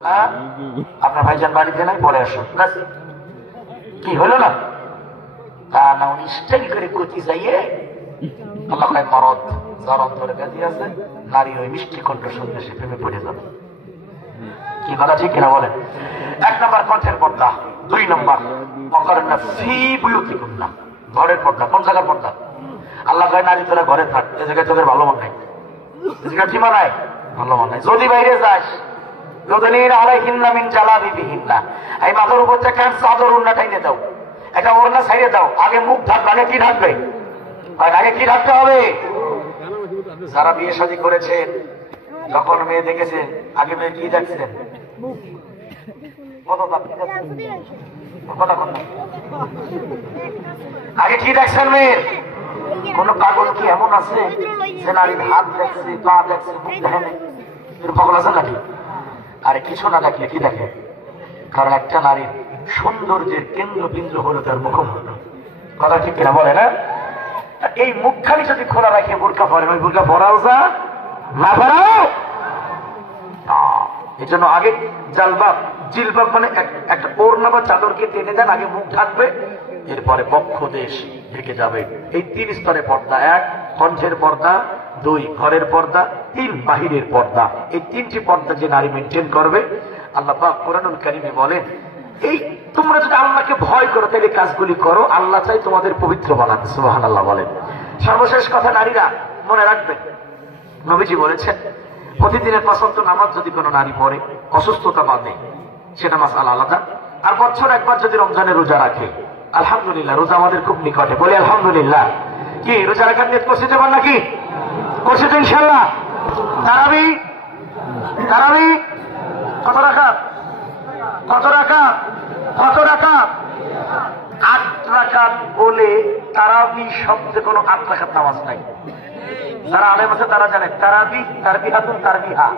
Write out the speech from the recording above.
আপনার ভাইজান বাড়িতে নাই, পরে আসুন। কি হলো না? তা না, উনি স্টাইল করে কচি চাইয়ে আল্লাহ মরদ যার অন্তরে ব্যাধি আছে, নারী ওই মিষ্টি কণ্ঠ শুনলে সে প্রেমে পড়ে যাবে। কি কথা ঠিক কিনা বলেন? 1 নম্বর কণ্ঠের পর্দা। 2 নম্বর অকারণা ফি বুয়ুতিকুন্না, ঘরের পর্দা। কোন জায়গার পর্দা? আল্লাহ কয় নারী তোরা ঘরে থাক, এ জায়গায় তোদের ভালো মন নাই, এ জায়গায় কি মানায় ভালো মন নাই। যদি বাইরে যাস এই মাথার উপর থেকে চাদর ওড়না টাইনে দাও, একটা ওড়না ছাইড়ে দাও, আগে মুখ ঢাকবে। আগে কি ঢাকবে? আগে কি ঢাকতে হবে? যারা বিয়ে শাদী করেছেন, যখন মেয়ে দেখেছেন, আগে মেয়ে কি দেখছেন? আগে কি দেখছেন মেয়ের? কোন পাগল কি এমন আছে যে নারীর হাত দেখছে, পা দেখছে, মুখ দেখে নেই? পাগল আছে নাকি? আরে কিছু না দেখলে কি দেখে? কারণ একটা নারীর সৌন্দর্যের কেন্দ্রবিন্দু হলো তার মুখমণ্ডল। কথা ঠিক কিনা বলে না? এই মুখখানি যদি খোলা রাখে বোরকা পরেন, ওই বোরকা পরাও যা না পরাও। এই জন্য আগে জালবাব জিলবাব মানে একটা ওড়না বা চাদরকে টেনে দেন, আগে মুখ ঢাকবে, এরপরে বক্ষ দেশ ঢেকে যাবে। এই 3 স্তরে পর্দা। 1 কণ্ঠের পর্দা, 2 ঘরের পর্দা, 3 বাহিরের পর্দা। এই 3টি পর্দা যে নারী মেনটেন করবে, আল্লাহ পাক কোরআনুল কারীমে বলেন, এই তোমরা যদি আল্লাহকে ভয় করো তাহলে কাজগুলি করো, আল্লাহ চাই তোমাদের পবিত্র বানাতে। সুবহানাল্লাহ বলেন। সর্বশেষ কথা, নারীরা মনে রাখবেন, নবীজি বলেছেন প্রতিদিনের 5 ওয়াক্ত নামাজ যদি কোনো নারী পড়ে অসুস্থতা বাদে, সেটা মাসআলা আলাদা। আর বছর একবার যদি রমজানের রোজা রাখে, আলহামদুলিল্লাহ, রোজা আমাদের খুব নিকটে, বলি আলহামদুলিল্লাহ। কি রোজা রাখার নিয়ত করছে যাবেন নাকি? করছে তো ইনশাল্লাহ। তারাবি তারাবি কত রাকাত? কত রাকাত? কত রাকাত? 8 রাকাত বলে তারাবি শব্দে কোনো 8 রাকাত নামাজ নাই। যারা আলেম আছে তারা জানে তারাবি, তারবিহাতুন, তারবিহা।